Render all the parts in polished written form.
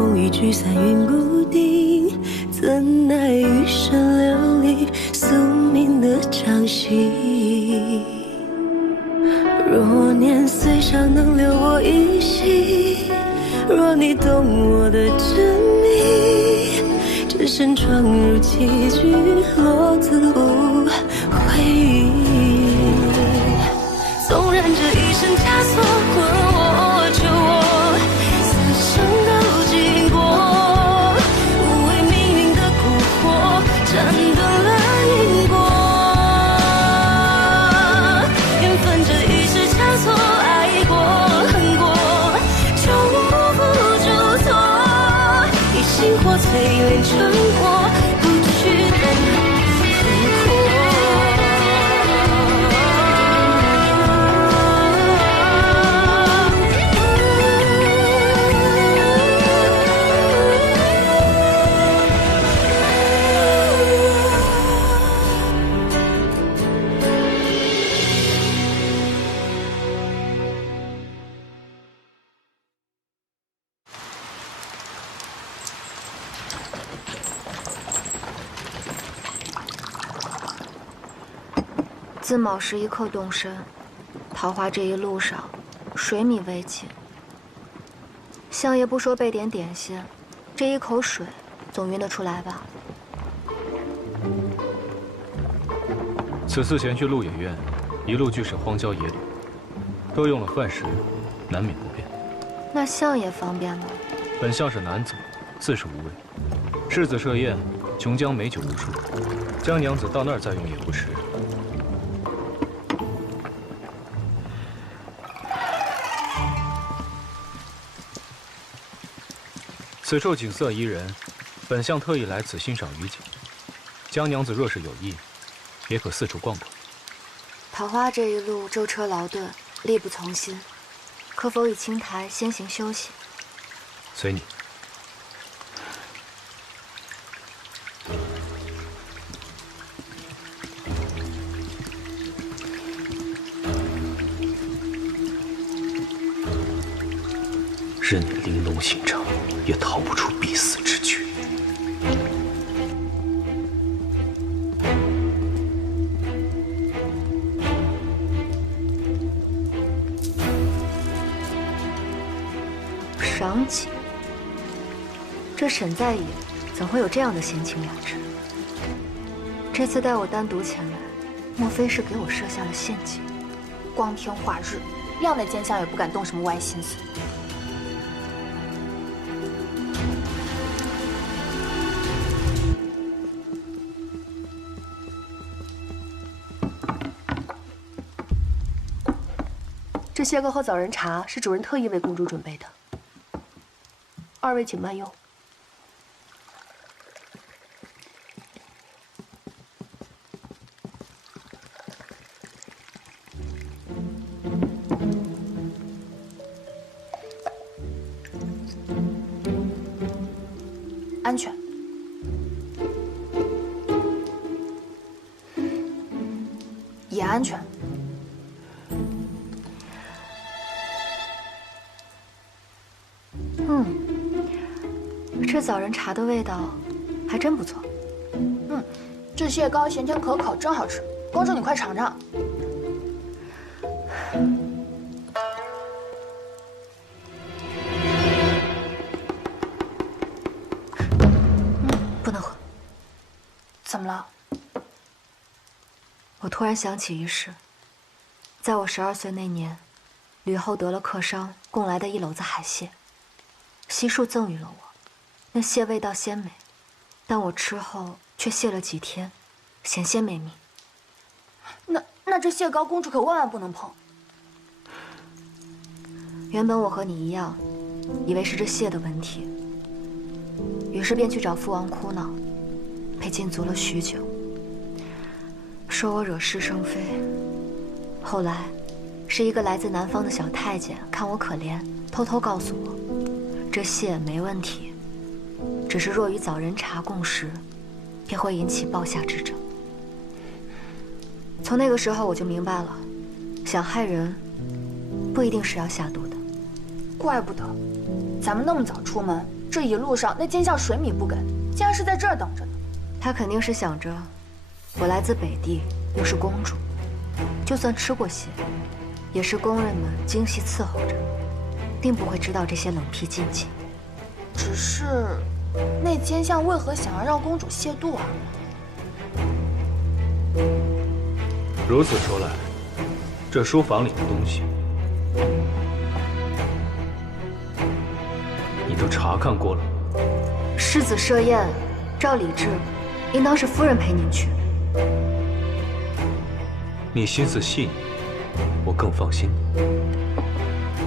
风雨聚散云不定，怎奈余生流离，宿命的掌心。若年岁尚能留我一息，若你懂我的真秘，只身闯入棋局，落字无悔意。纵然这一生枷锁，困我求我，此生都经过，无畏命运的蛊惑，斩断了因果。缘分这一世枷锁，爱过恨过，终不负诸错，以星火淬炼成火，不去等复活。自卯时一刻动身，桃花这一路上，水米未进。相爷不说备点点心，这一口水总运得出来吧？此次前去鹿野苑，一路俱是荒郊野岭，都用了饭食，难免不便。那相爷方便吗？本相是男子，自是无畏。世子设宴，琼浆美酒无数，江娘子到那儿再用也不迟。此处景色宜人，本相特意来此欣赏雨景。江娘子若是有意，也可四处逛逛。桃花这一路舟车劳顿，力不从心，可否以青苔先行休息？随你。任你玲珑心肠，也逃不出必死之局。赏景，这沈在野怎会有这样的闲情雅致？这次带我单独前来，莫非是给我设下了陷阱？光天化日，亮的奸相也不敢动什么歪心思。这蟹膏和枣仁茶是主人特意为公主准备的，二位请慢用。安全。也安全。这枣仁茶的味道还真不错。这蟹膏咸甜可口，真好吃。公主，你快尝尝。不能喝。怎么了？我突然想起一事，在我12岁那年，吕后得了客商供来的一篓子海蟹，悉数赠予了我。那蟹味道鲜美，但我吃后却泻了几天，险些没命。那这蟹膏，公主可万万不能碰。原本我和你一样，以为是这蟹的问题，于是便去找父王哭闹，被禁足了许久，说我惹是生非。后来，是一个来自南方的小太监看我可怜，偷偷告诉我，这蟹没问题，只是若与枣仁茶共食，便会引起暴下之症。从那个时候我就明白了，想害人，不一定是要下毒的。怪不得，咱们那么早出门，这一路上那奸相水米不给，竟然是在这儿等着呢。他肯定是想着，我来自北地，又是公主，就算吃过血，也是宫人们精细伺候着，定不会知道这些冷僻禁忌。只是，那奸相为何想要让公主亵渎啊？如此说来，这书房里的东西，你都查看过了吗？世子设宴，照礼制，应当是夫人陪您去。你心思细腻，我更放心。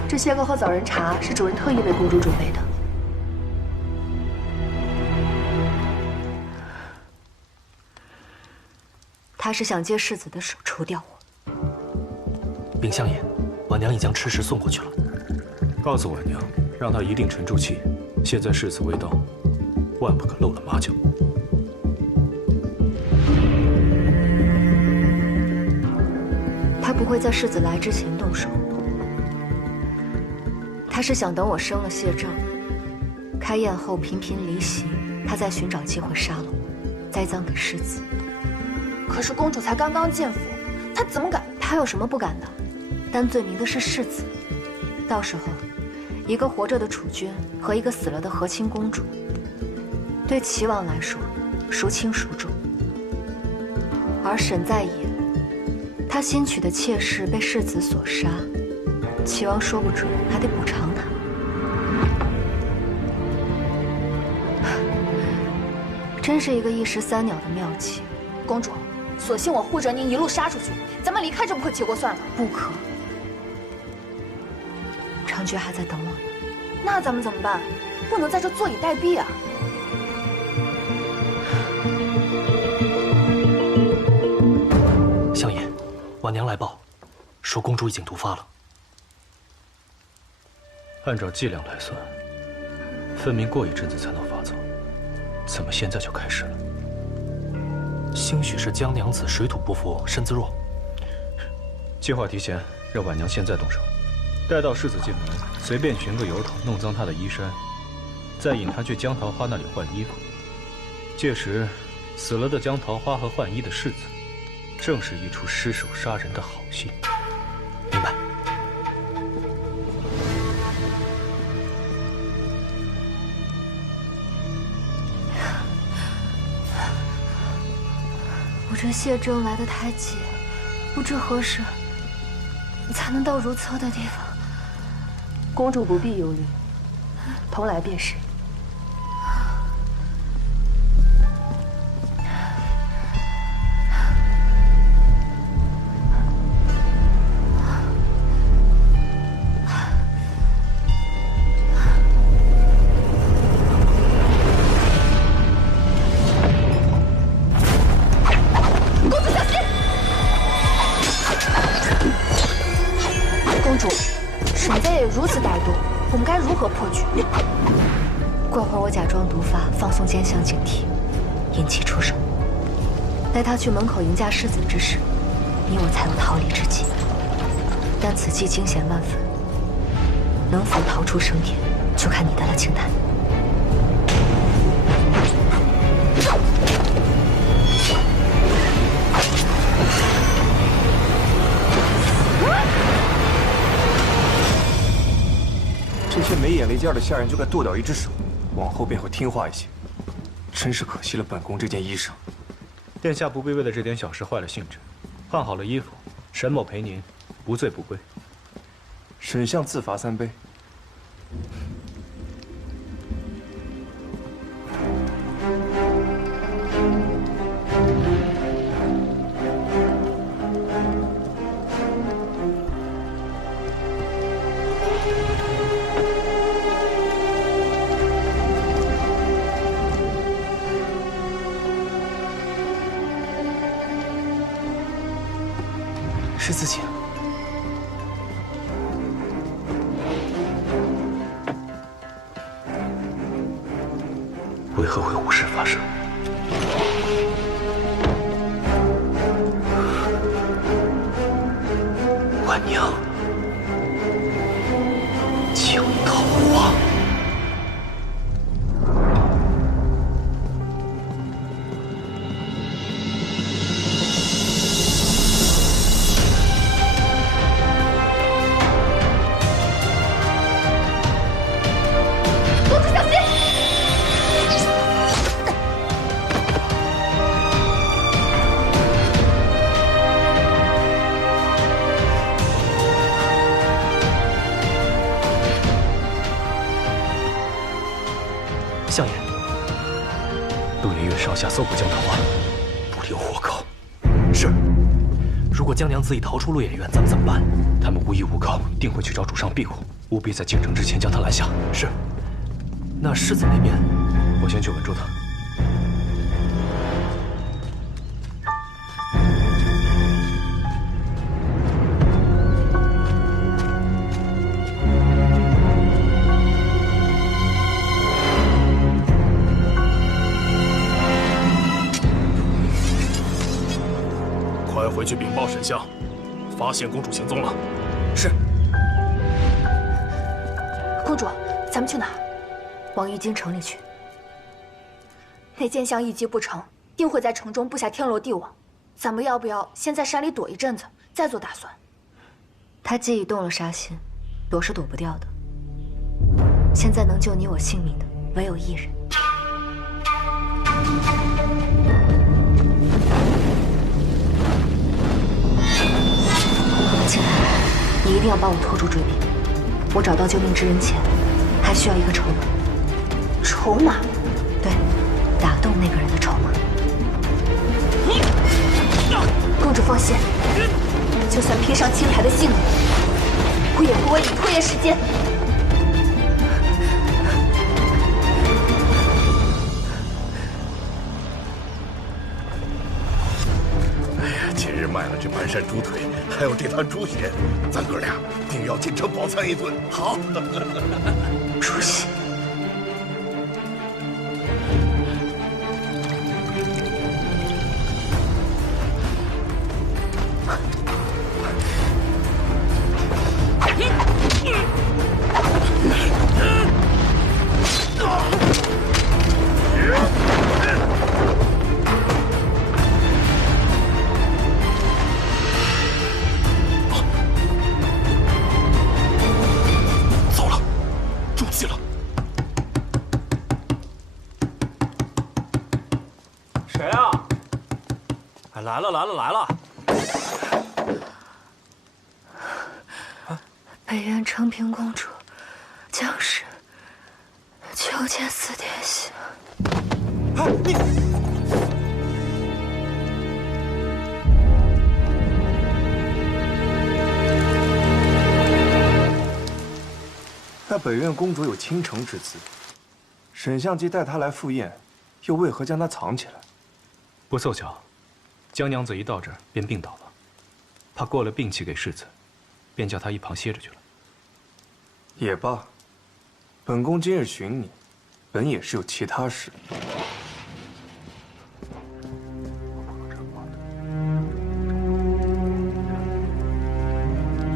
这些个和枣仁茶是主人特意为公主准备的。他是想借世子的手除掉我。禀相爷，婉娘已将吃食送过去了。告诉婉娘，让她一定沉住气。现在世子未到，万不可露了马脚。他不会在世子来之前动手。他是想等我生了谢政，开宴后频频离席，他再寻找机会杀了我，栽赃给世子。可是公主才刚刚进府，她怎么敢？他有什么不敢的？担罪名的是世子，到时候，一个活着的储君和一个死了的和亲公主，对齐王来说，孰轻孰重？而沈在野，他新娶的妾室被世子所杀，齐王说不准还得补偿他。真是一个一石三鸟的妙计。公主，索性我护着您一路杀出去，咱们离开这不可结果算了。不可，长觉还在等我呢。那咱们怎么办？不能在这坐以待毙啊！相爷，婉娘来报，说公主已经毒发了。按照剂量来算，分明过一阵子才能发作，怎么现在就开始了？兴许是江娘子水土不服，身子弱。计划提前，让婉娘现在动手，待到世子进门，随便寻个由头弄脏他的衣衫，再引他去江桃花那里换衣服。届时，死了的江桃花和换衣的世子，正是一出失手杀人的好戏。明白。我这谢政来得太急，不知何时才能到如厕的地方。公主不必忧虑，同来便是。过会儿我假装毒发，放松奸相警惕，引其出手。待他去门口迎驾世子之时，你我才有逃离之机。但此计惊险万分，能否逃出生天，就看你的了，青檀。这些没眼力见儿的下人就该剁掉一只手，往后便会听话一些。真是可惜了本宫这件衣裳。殿下不必为了这点小事坏了兴致。换好了衣服，沈某陪您无醉不归。沈相自罚3杯。世子请。为何会无事发生？婉娘，江桃花。相爷，陆爷月上下搜捕江桃花，不留活口。是。如果江娘子已逃出鹿野苑，咱们怎么办？他们无依无靠，定会去找主上庇护，务必在进城之前将他拦下。是。那世子那边，我先去稳住他。快回去禀报沈相，发现公主行踪了。是。公主，咱们去哪儿？往玉京城里去。那奸相一击不成，定会在城中布下天罗地网。咱们要不要先在山里躲一阵子，再做打算？他既已动了杀心，躲是躲不掉的。现在能救你我性命的，唯有一人。青檀，你一定要帮我拖住追兵。我找到救命之人前，还需要一个筹码。筹码？对，打动那个人的筹码。公主放心，就算拼上青檀的性命，我也不为你拖延时间。哎呀，今日卖了这半扇猪腿，还有这坛猪血，咱哥俩定要进城饱餐一顿。好，猪血。来了！北苑承平公主，将士求见四殿下。你！那北苑公主有倾城之姿，沈相既带她来赴宴，又为何将她藏起来？不凑巧。江娘子一到这儿便病倒了，怕过了病期给世子，便叫她一旁歇着去了。也罢，本宫今日寻你，本也是有其他事。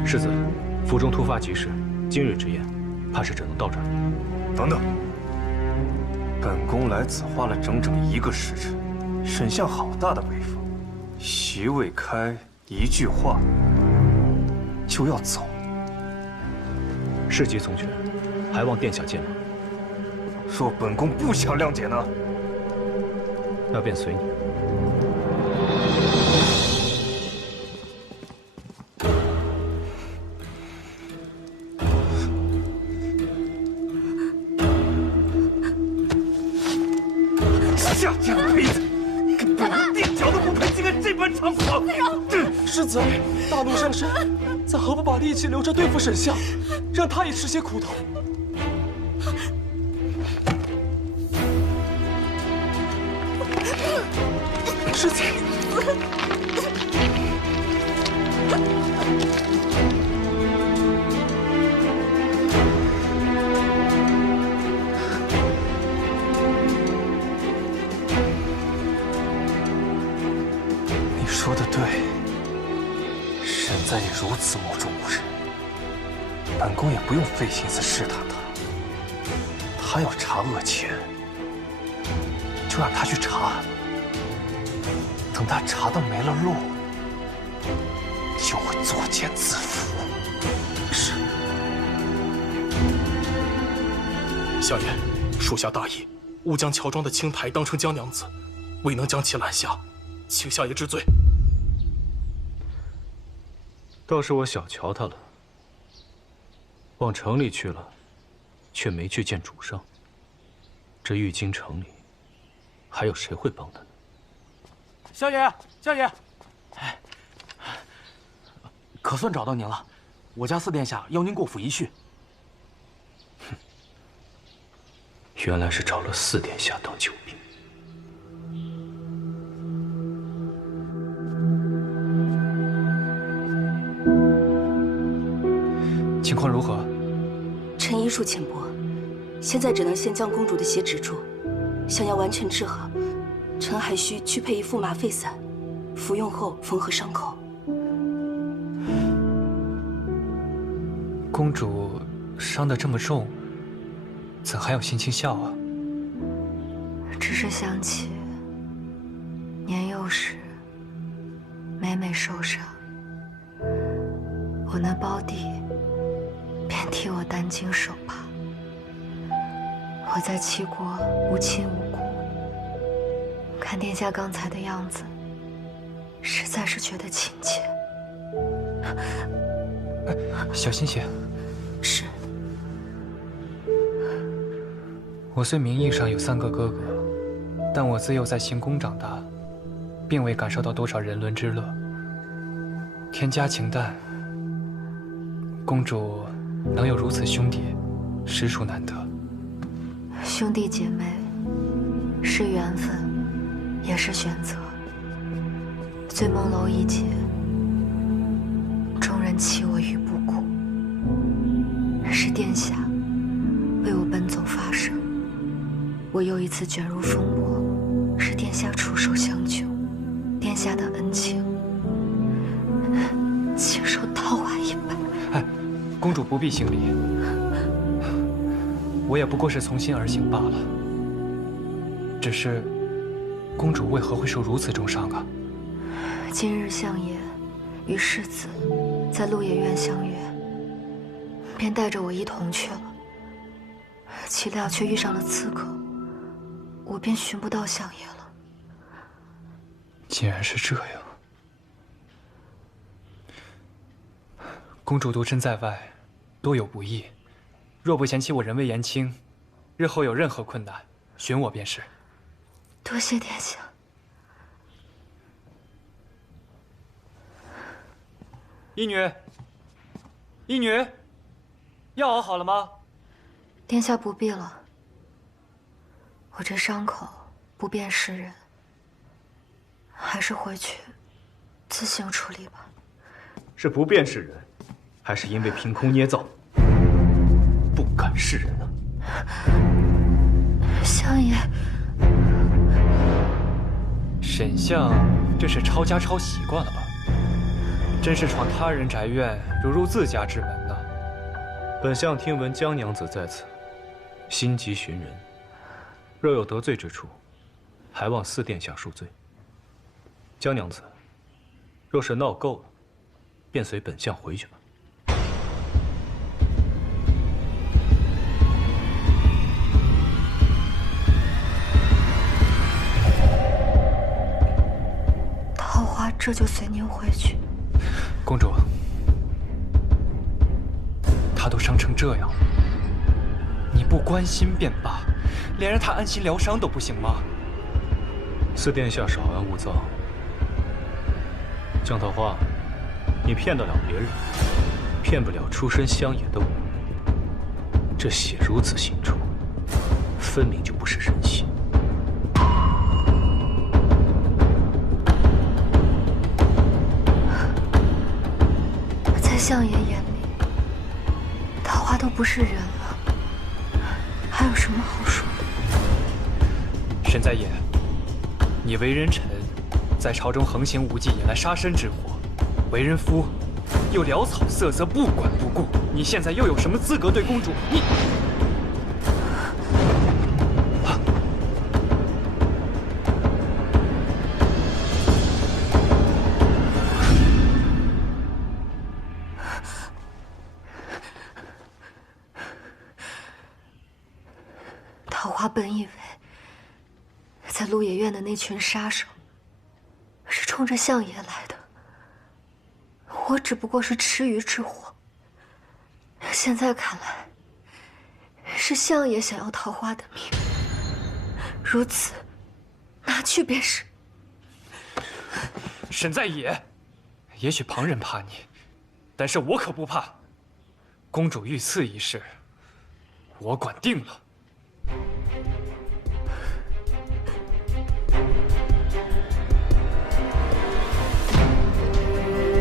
世子，府中突发急事，今日之宴，怕是只能到这儿。等等，本宫来此花了整整1个时辰，沈相好大的威风。席未开，一句话就要走。事急从权，还望殿下见谅。若本宫不想谅解呢？那便随你。下贱的胚子！跟本宫垫脚都不配进来这般场所！世子，大怒上身，咱何不把力气留着对付沈相，让他也吃些苦头？世子，你说的对，沈在也如此目中无人，本宫也不用费心思试探他。他要查恶钱，就让他去查。等他查到没了路，就会作茧自缚。是。相爷，属下大意，误将乔庄的青苔当成江娘子，未能将其拦下，请相爷治罪。倒是我小瞧他了，往城里去了，却没去见主上，这玉京城里还有谁会帮他呢？相爷，相爷，哎，可算找到您了。我家四殿下邀您过府一叙。哼，原来是找了四殿下当救兵。情况如何？臣医术浅薄，现在只能先将公主的血止住。想要完全治好，臣还需去配一副吗啡散，服用后缝合伤口。公主伤得这么重，怎还有心情笑啊？只是想起年幼时每每受伤，我那胞弟便替我担惊受怕。我在齐国无亲无故，看殿下刚才的样子，实在是觉得亲切。小心些。是。我虽名义上有3个哥哥，但我自幼在行宫长大，并未感受到多少人伦之乐。天家情淡，公主能有如此兄弟，实属难得。兄弟姐妹是缘分，也是选择。醉梦楼一劫，众人弃我于不顾，是殿下为我奔走发声。我又一次卷入风波，是殿下出手相救。殿下的恩情，请受桃花一拜。哎，公主不必行礼，我也不过是从心而行罢了。只是，公主为何会受如此重伤啊？今日相爷与世子在鹿野苑相约，便带着我一同去了。岂料却遇上了刺客，我便寻不到相爷了。竟然是这样！公主独身在外，多有不易。若不嫌弃我人微言轻，日后有任何困难，寻我便是。多谢殿下。一女，一女，药熬好了吗？殿下不必了，我这伤口不便示人，还是回去自行处理吧。是不便示人，还是因为凭空捏造，不敢示人呢？相爷，沈相这是抄家抄习惯了吧？真是闯他人宅院，如入自家之门呢。本相听闻江娘子在此，心急寻人，若有得罪之处，还望四殿下恕罪。江娘子，若是闹够了，便随本相回去吧。桃花这就随您回去。公主，他都伤成这样了，你不关心便罢，连让他安心疗伤都不行吗？四殿下少安勿躁。江桃花，你骗得了别人，骗不了出身乡野的我。这血如此腥臭，分明就不是人血。在相爷眼里，桃花都不是人了，还有什么好说的？沈在野，你为人臣，在朝中横行无忌，引来杀身之祸；为人夫，又潦草色泽，不管不顾。你现在又有什么资格对公主？你……桃花本以为，在鹿野苑的那群杀手是冲着相爷来的，我只不过是池鱼之祸。现在看来，是相爷想要桃花的命。如此，拿去便是。沈在野，也许旁人怕你，但是我可不怕。公主遇刺一事，我管定了。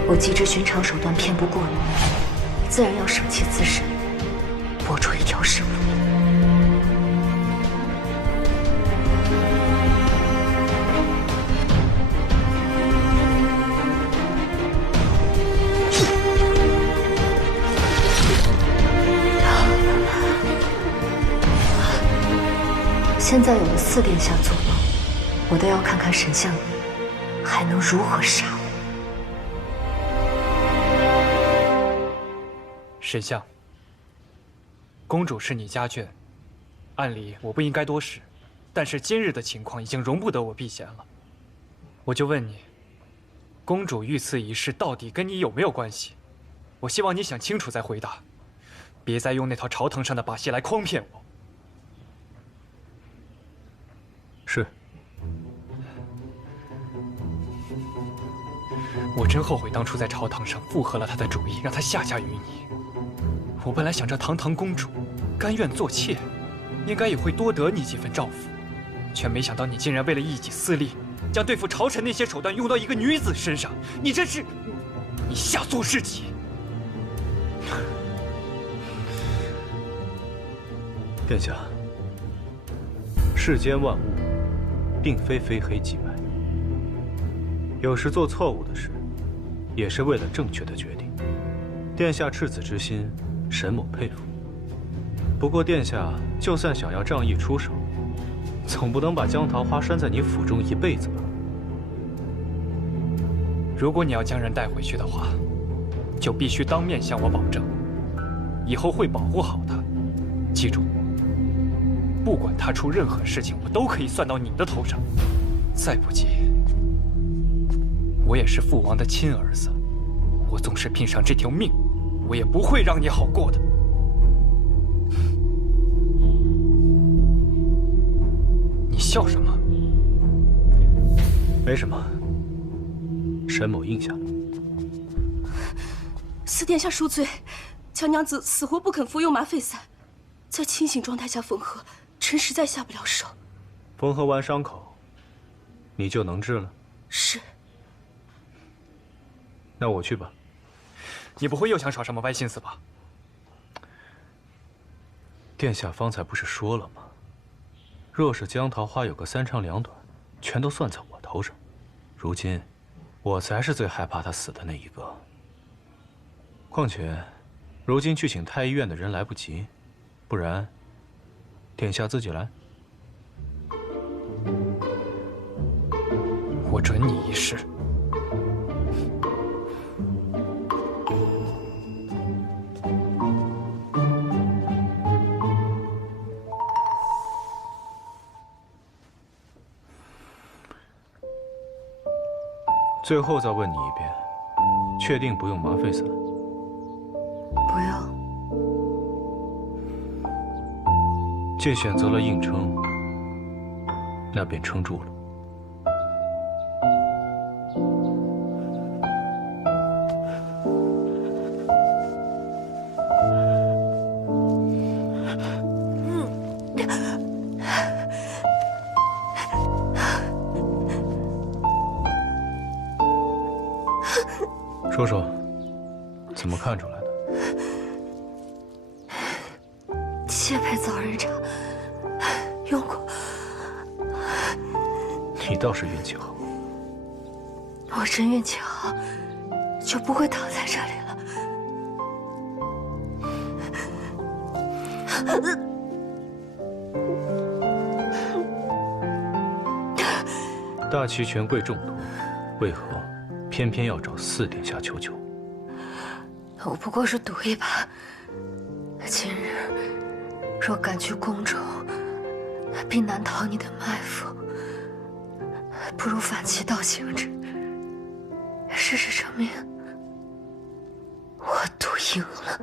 我既知寻常手段骗不过你，自然要舍弃自身，搏出一条生路。现在有了4殿下作保，我倒要看看沈相爷还能如何杀我。沈相，公主是你家眷，按理我不应该多事，但是今日的情况已经容不得我避嫌了。我就问你，公主遇刺一事到底跟你有没有关系？我希望你想清楚再回答，别再用那套朝堂上的把戏来诓骗我。是。我真后悔当初在朝堂上附和了他的主意，让他下嫁于你。我本来想着堂堂公主，甘愿做妾，应该也会多得你几分照拂，却没想到你竟然为了一己私利，将对付朝臣那些手段用到一个女子身上，你这是，你下作至极。殿下，世间万物，并非非黑即白，有时做错误的事，也是为了正确的决定。殿下赤子之心，沈某佩服。不过殿下就算想要仗义出手，总不能把江桃花拴在你府中一辈子吧？如果你要将人带回去的话，就必须当面向我保证，以后会保护好她。记住，不管她出任何事情，我都可以算到你的头上。再不济，我也是父王的亲儿子，我纵使拼上这条命，我也不会让你好过的。你笑什么？没什么，沈某应下了。四殿下恕罪，乔娘子死活不肯服用麻沸散，在清醒状态下缝合，臣实在下不了手。缝合完伤口，你就能治了？是。那我去吧。你不会又想耍什么歪心思吧？殿下方才不是说了吗？若是江桃花有个3长2短，全都算在我头上。如今，我才是最害怕她死的那一个。况且，如今去请太医院的人来不及，不然，殿下自己来。我准你一试。最后再问你一遍，确定不用麻沸散？不要。既选择了硬撑，那便撑住了。说说，怎么看出来的？妾配枣仁茶，用过。你倒是运气好。我真运气好，就不会躺在这里了。大齐权贵众多，为何偏偏要找4殿下求救？我不过是赌一把。今日若赶去宫中，必难逃你的埋伏。不如反其道行之，事实证明，我赌赢了。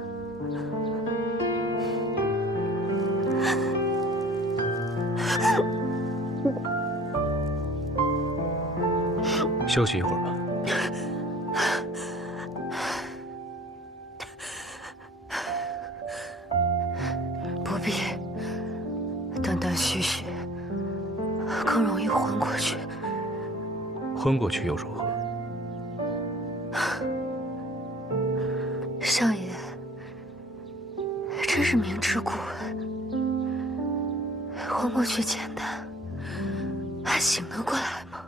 休息一会儿吧。不必，断断续续，更容易昏过去。昏过去又如何？相爷，真是明知故问。昏过去简单，还醒得过来吗？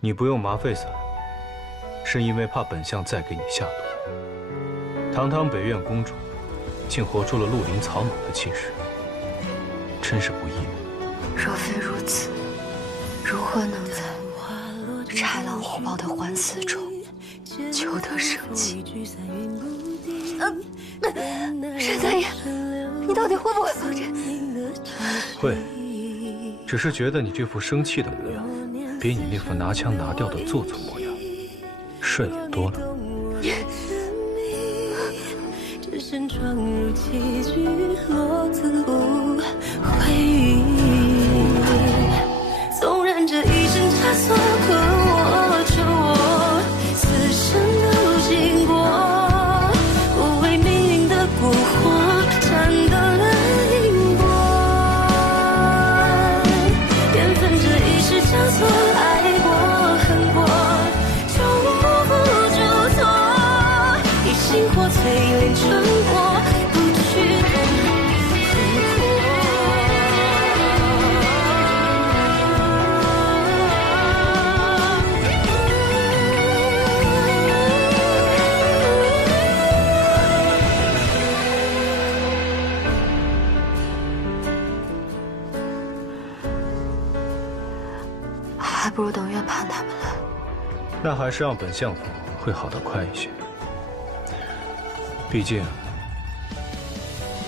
你不用麻沸散，是因为怕本相再给你下毒。堂堂北院公主，竟活出了绿林草莽的气势，真是不易。若非如此，如何能在豺狼虎豹的环伺中求得生机？沈三爷，你到底会不会做这？会，只是觉得你这副生气的模样，比你那副拿腔拿调的做作模样顺眼多了。只身闯入棋局，落子无悔意。纵然这一生枷锁困我，求我此生都经过，不为命运的蛊惑，斩断了因果。缘分这一世交错，爱过恨过，终不负诸错，一心火淬炼成我，不去突破。还不如等院判他们来。那还是让本相府会好得快一些。毕竟，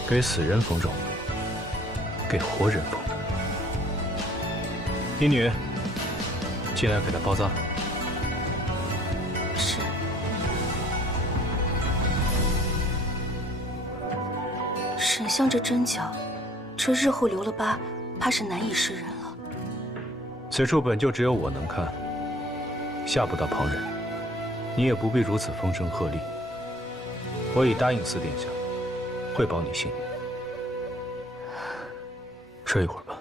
给死人缝肉，给活人缝肉。一女，进来给他包扎。是。沈相这针脚，这日后留了疤，怕是难以示人了。此处本就只有我能看，吓不到旁人。你也不必如此风声鹤唳。我已答应四殿下，会保你性命。睡一会儿吧。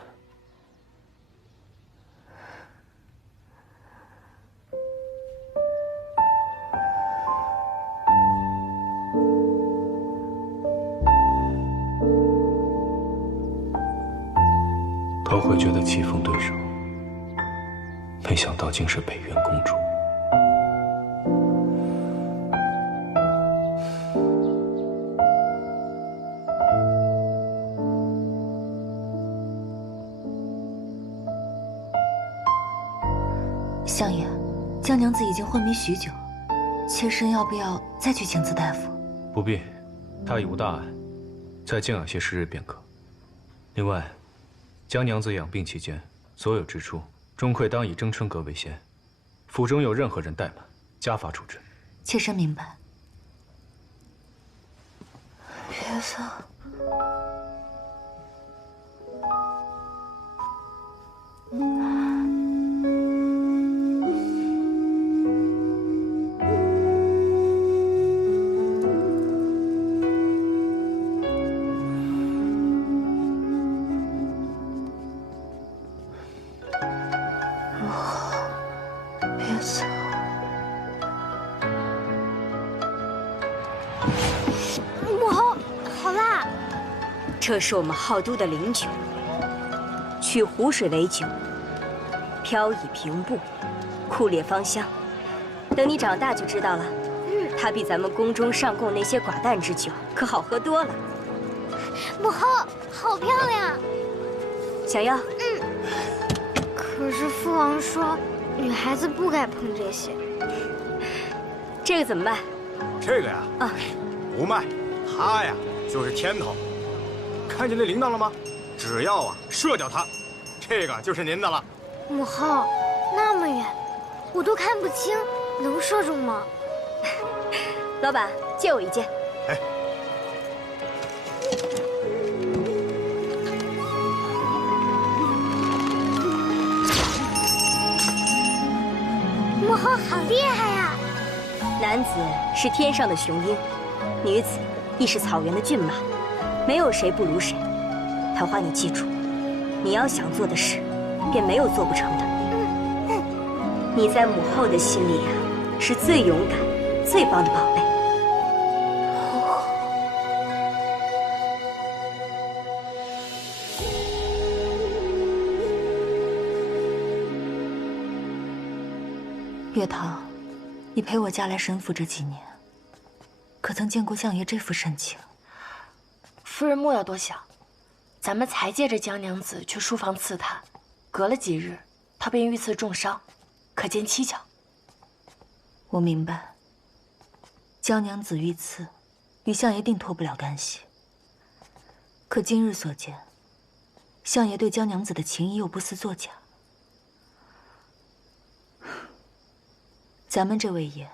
头回觉得棋逢对手，没想到竟是北院公主。相爷，江娘子已经昏迷许久，妾身要不要再去请次大夫？不必，她已无大碍，再静养些时日便可。另外，江娘子养病期间，所有支出，钟馗当以征春阁为先。府中有任何人怠慢，家法处置。妾身明白。别走。这是我们浩都的灵酒，取湖水为酒，飘逸平步，酷烈芳香。等你长大就知道了，它比咱们宫中上贡那些寡淡之酒可好喝多了。母后，好漂亮！想要？可是父王说，女孩子不该碰这些。这个怎么办？这个呀，不卖，它呀就是天头。看见那铃铛了吗？只要射掉它，这个就是您的了。母后，那么远，我都看不清，能射中吗？老板，借我一件。哎。后好厉害呀！男子是天上的雄鹰，女子亦是草原的骏马，没有谁不如谁。桃花，你记住，你要想做的事，便没有做不成的。你在母后的心里呀，是最勇敢、最棒的宝贝。月堂，你陪我家来神府这几年，可曾见过相爷这副神情？夫人莫要多想，咱们才借着江娘子去书房刺他，隔了几日，他便遇刺重伤，可见蹊跷。我明白，江娘子遇刺，与相爷定脱不了干系。可今日所见，相爷对江娘子的情谊又不似作假。咱们这位爷，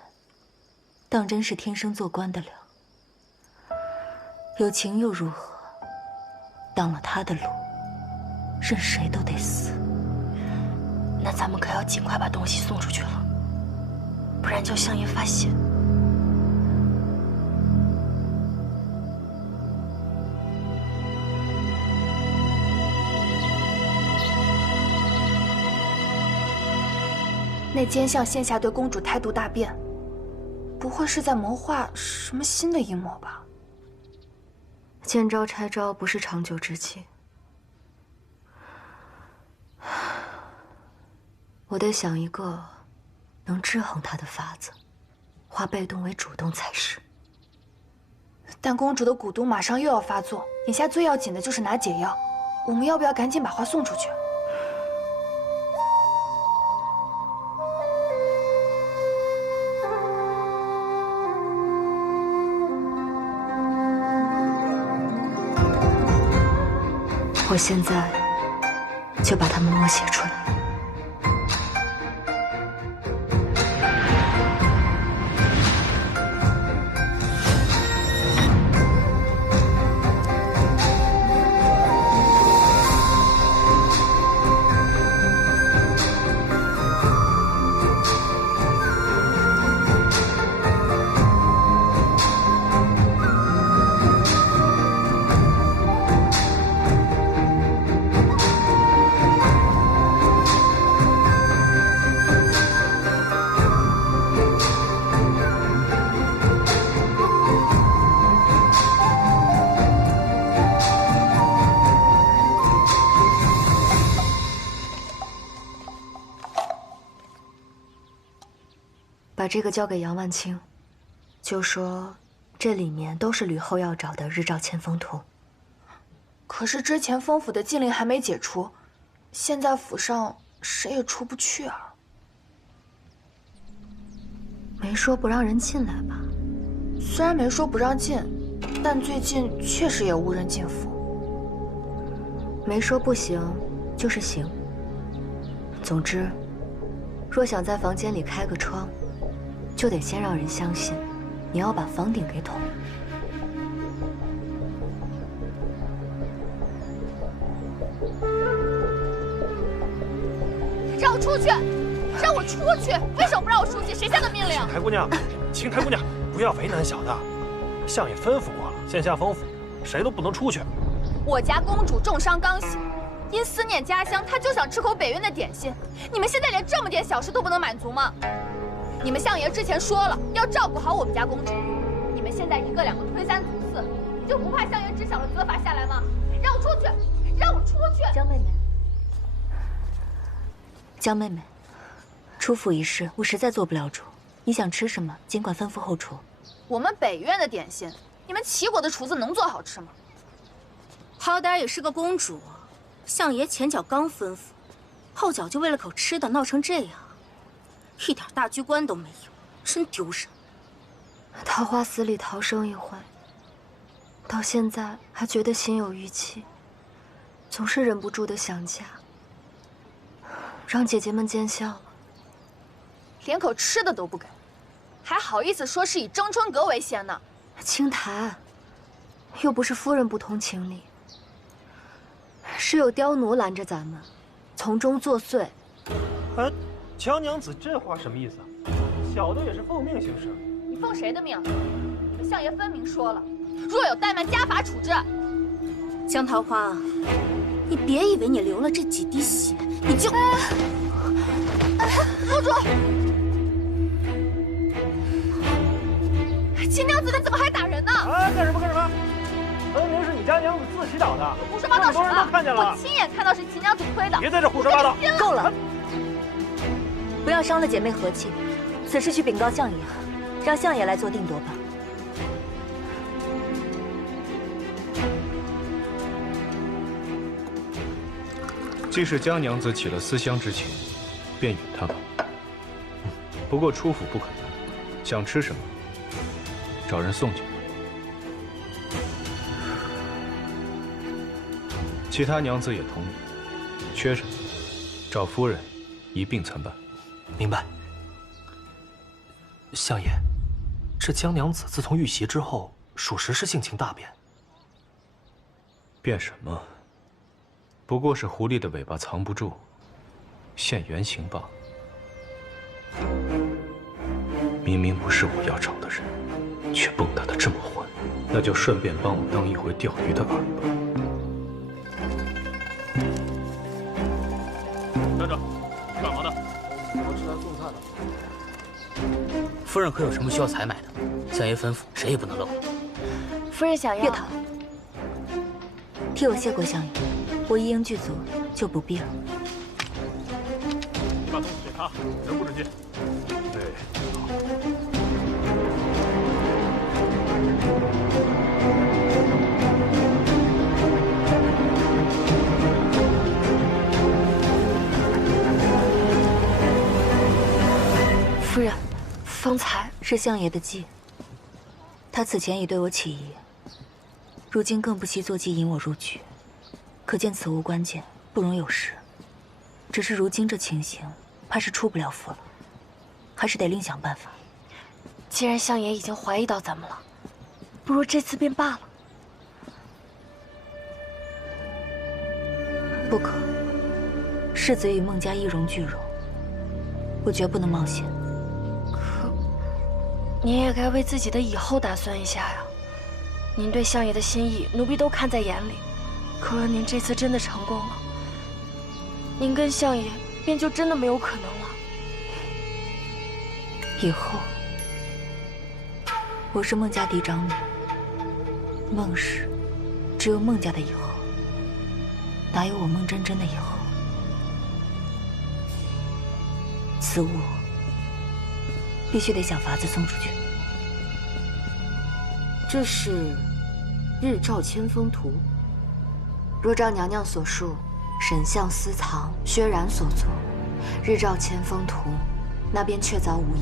当真是天生做官的了。有情又如何？当了他的路，任谁都得死。那咱们可要尽快把东西送出去了，不然叫相爷发现。那奸相现下对公主态度大变，不会是在谋划什么新的阴谋吧？见招拆招不是长久之计，我得想一个能制衡他的法子，化被动为主动才是。但公主的蛊毒马上又要发作，眼下最要紧的就是拿解药，我们要不要赶紧把话送出去？我现在就把它们默写出来。把这个交给杨万清，就说这里面都是吕后要找的日照千峰图。可是之前封府的禁令还没解除，现在府上谁也出不去啊。没说不让人进来吧？虽然没说不让进，但最近确实也无人进府。没说不行，就是行。总之，若想在房间里开个窗，就得先让人相信，你要把房顶给捅。让我出去！让我出去！为什么不让我出去？谁下的命令？青台姑娘，青台姑娘，不要为难小的。相爷吩咐过了，现下封府，谁都不能出去。我家公主重伤刚醒，因思念家乡，她就想吃口北院的点心。你们现在连这么点小事都不能满足吗？你们相爷之前说了要照顾好我们家公主，你们现在一个两个推三阻四，就不怕相爷知晓了责罚下来吗？让我出去！让我出去！江妹妹，江妹妹，出府一事我实在做不了主，你想吃什么，尽管吩咐后厨。我们北院的点心，你们齐国的厨子能做好吃吗？好歹也是个公主，相爷前脚刚吩咐，后脚就为了口吃的闹成这样，一点大局观都没有，真丢人。桃花死里逃生一回，到现在还觉得心有余悸，总是忍不住的想家，让姐姐们见笑了。连口吃的都不给，还好意思说是以征春阁为先呢？青台，又不是夫人不通情理，是有刁奴拦着咱们，从中作祟。哎，江娘子这话什么意思啊？小的也是奉命行事。你奉谁的命？你们相爷分明说了，若有怠慢，加法处置。江桃花，你别以为你流了这几滴血，你就……公主，秦娘子，你怎么还打人呢？啊，干什么干什么？分明是你家娘子自己打的，胡说八道什么？这么多人都看见了，我亲眼看到是秦娘子推的。别在这胡说八道！够了，不要伤了姐妹和气。此事去禀告相爷，让相爷来做定夺吧。既是江娘子起了思乡之情，便允她吧。不过出府不可能，想吃什么，找人送进来。其他娘子也同意，缺什么，找夫人一并参办。明白。相爷，这江娘子自从遇袭之后，属实是性情大变。变什么？不过是狐狸的尾巴藏不住，现原形罢了。明明不是我要找的人，却蹦跶得这么欢，那就顺便帮我当一回钓鱼的饵吧。站着，干嘛呢？我是来送菜的。夫人可有什么需要采买的？相爷吩咐，谁也不能漏。夫人想要。月桃，替我谢过相爷，我一应具足，就不必了。你把东西给他，人不准进。对。夫人，方才是相爷的计。他此前已对我起疑，如今更不惜做计引我入局，可见此物关键，不容有失。只是如今这情形，怕是出不了府了，还是得另想办法。既然相爷已经怀疑到咱们了，不如这次便罢了。不可，世子与孟家一荣俱荣，我绝不能冒险。您也该为自己的以后打算一下呀。您对相爷的心意，奴婢都看在眼里。可若您这次真的成功了，您跟相爷便就真的没有可能了。以后，我是孟家嫡长女，孟氏只有孟家的以后，哪有我孟真真的以后？此物必须得想法子送出去。这是日照千峰图。若照娘娘所述，沈相私藏，薛然所作，日照千峰图，那便确凿无疑。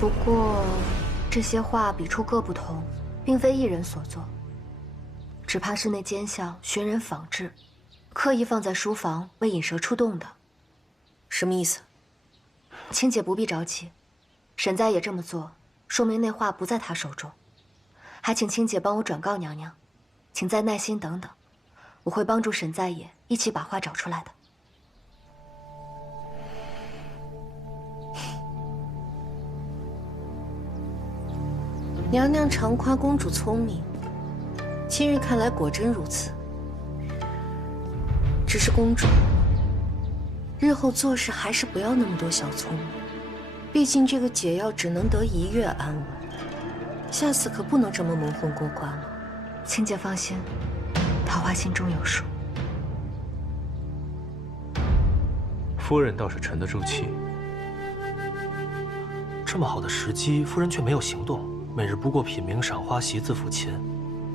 不过，这些画笔触各不同，并非一人所作，只怕是那奸相寻人仿制，刻意放在书房为引蛇出洞的。什么意思？卿姐不必着急，沈在也这么做，说明那画不在他手中。还请卿姐帮我转告娘娘，请再耐心等等，我会帮助沈在也一起把画找出来的。娘娘常夸公主聪明，今日看来果真如此。只是公主，日后做事还是不要那么多小聪明，毕竟这个解药只能得1月安稳，下次可不能这么蒙混过关了。卿姐放心，桃花心中有数。夫人倒是沉得住气。这么好的时机，夫人却没有行动。每日不过品茗赏花，习字抚琴，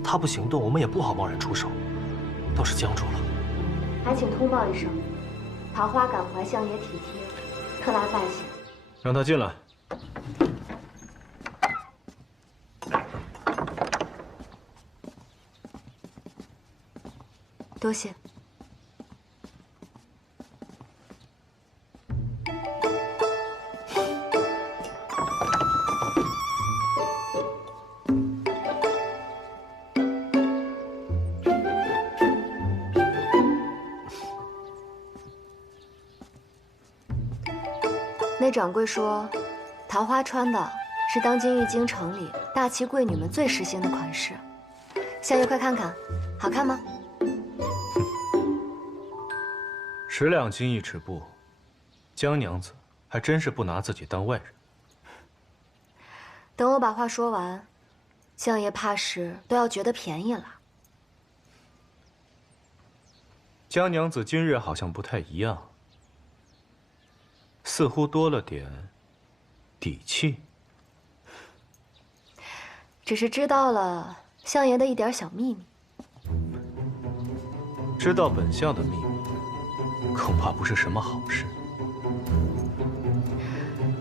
她不行动，我们也不好贸然出手，倒是僵住了。还请通报一声，桃花感怀相爷体贴，特来拜谢。让他进来。多谢。那掌柜说，桃花穿的是当今玉京城里大齐贵女们最时兴的款式。相爷快看看，好看吗？10两金1尺布，江娘子还真是不拿自己当外人。等我把话说完，相爷怕是都要觉得便宜了。江娘子今日好像不太一样，似乎多了点底气。只是知道了相爷的一点小秘密。知道本相的秘密，恐怕不是什么好事。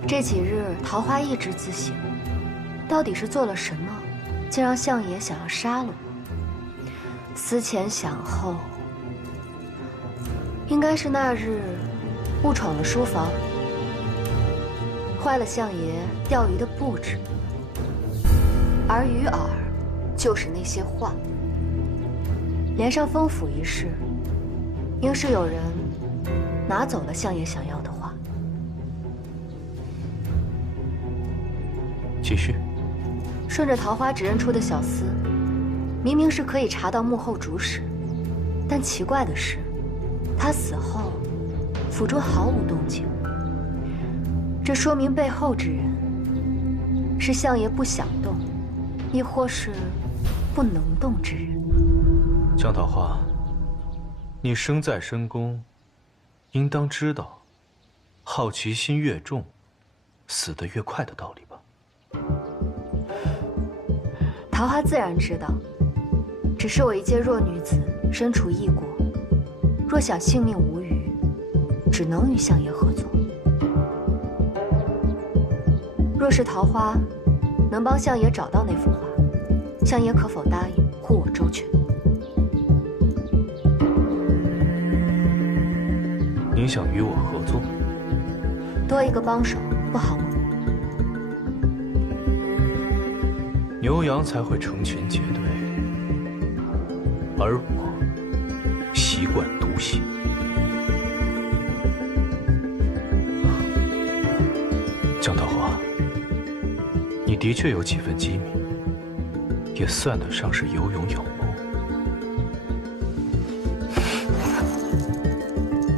这几日桃花一直自省，到底是做了什么，竟让相爷想要杀了我？思前想后，应该是那日误闯了书房，坏了相爷钓鱼的布置，而鱼饵就是那些画。连上封府一事，应是有人拿走了相爷想要的画。继续。顺着桃花指认出的小厮，明明是可以查到幕后主使，但奇怪的是，他死后府中毫无动静。这说明背后之人是相爷不想动，亦或是不能动之人。江桃花，你生在深宫，应当知道，好奇心越重，死得越快的道理吧？桃花自然知道，只是我一介弱女子，身处异国，若想性命无虞，只能与相爷合作。若是桃花能帮相爷找到那幅画，相爷可否答应护我周全？你想与我合作？多一个帮手不好吗？牛羊才会成群结队，而我习惯独行。江桃花，你的确有几分机敏，也算得上是有勇有谋。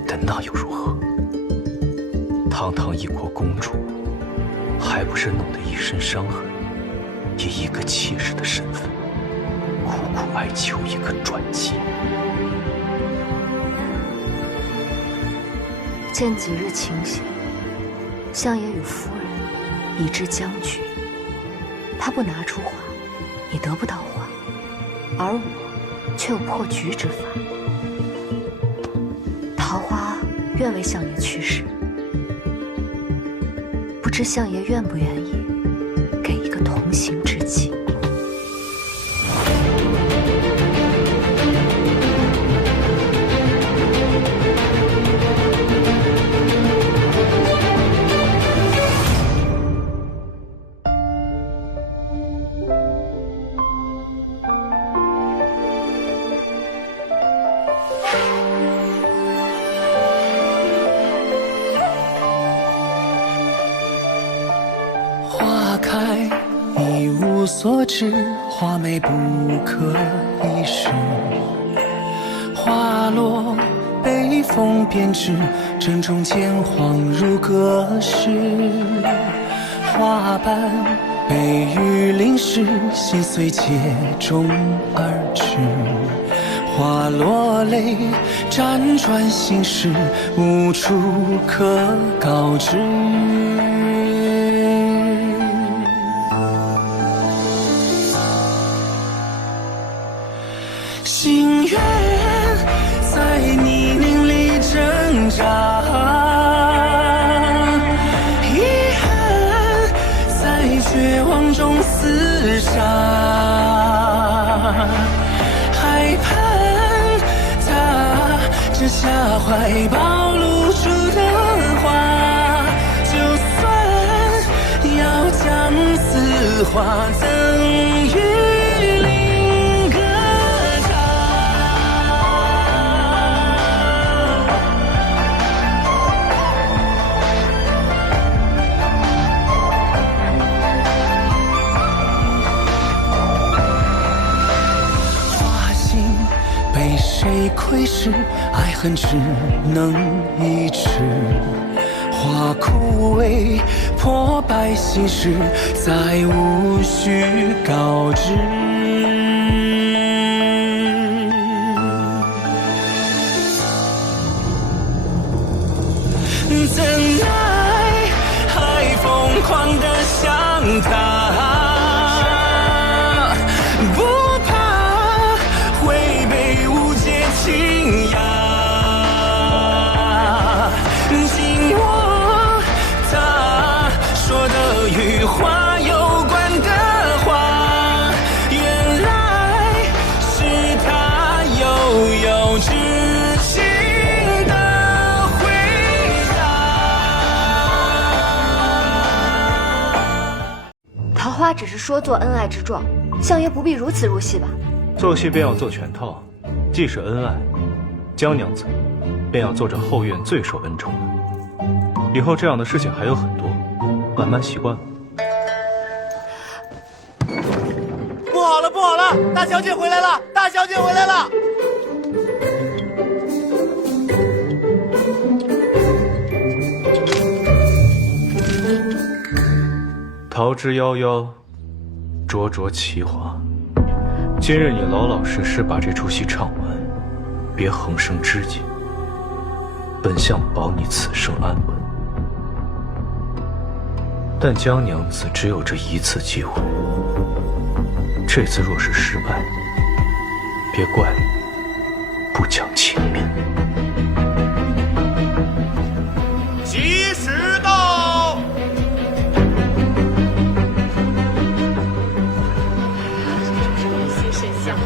但那又如何？堂堂一国公主，还不是弄得一身伤痕，以一个妾室的身份，苦苦哀求一个转机。见几日情形，相爷与夫人已知僵局，他不拿出画，你得不到画，而我却有破局之法。桃花愿为相爷驱使，不知相爷愿不愿意给一个同行之机？开，一无所知，花美不可一世。花落，北风编织，正中间晃如隔世。花瓣被雨淋湿，心碎皆中而至。花落泪，辗转心事，无处可告知。心愿在泥泞里挣扎，遗憾在绝望中厮杀，海畔它怀抱露出的花，就算要将此花赠予另个花心被谁窥视，爱恨只能一掷。花枯萎，破败心事，再无需告知。怎奈还疯狂地想他，不怕会被误解倾轧。紧握他说的与花有关的话，原来是他悠悠之情的回答。桃花只是说做恩爱之状，相爷不必如此入戏吧？做戏便要做全套，既是恩爱，江娘子便要做这后院最受恩宠的。以后这样的事情还有很多，慢慢习惯吧。不好了，不好了！大小姐回来了！大小姐回来了！桃之夭夭，灼灼其华。今日你老老实实把这出戏唱完，别横生枝节。本相保你此生安稳。但江娘子只有这一次机会，这次若是失败，别怪不讲情面。吉时到！谢神相。